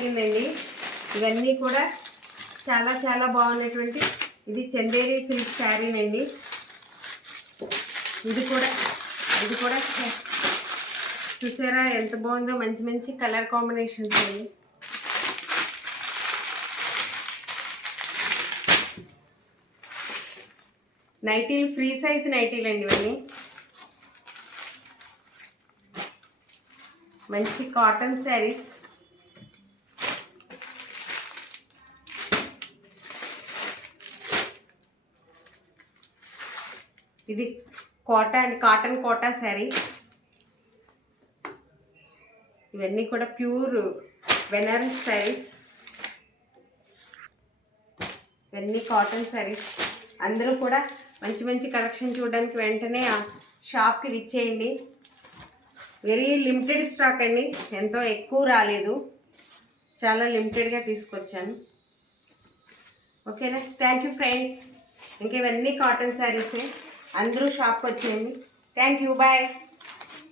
జరిగిందండి. ఇవన్నీ కూడా చాలా చాలా బాగున్నటువంటి ఇది చందేరి సిల్క్ శారీనండి. ఇది కూడా చూసారా ఎంత బాగుందో, మంచి మంచి కలర్ కాంబినేషన్స్ అండి. నైటీలు ఫ్రీ సైజ్ నైటీలు అండి. ఇవన్నీ మంచి కాటన్ శారీస్. ఇది కోటా అండ్ కాటన్ కోటా శారీ. ఇవన్నీ కూడా ప్యూర్ బెనారస్ శారీస్. ఇవన్నీ కాటన్ శారీస్. అందరూ కూడా మంచి మంచి కలెక్షన్ చూడడానికి వెంటనే షాప్కి విచ్చేయండి. వెరీ లిమిటెడ్ స్టాక్ అండి, ఎంతో ఎక్కువ రాలేదు, చాలా లిమిటెడ్గా తీసుకొచ్చాను. ఓకేనా? Thank you friends. ఇంకా ఇవన్నీ కాటన్ శారీస్. అందరూ షాప్కి వచ్చేయండి. Thank you, bye.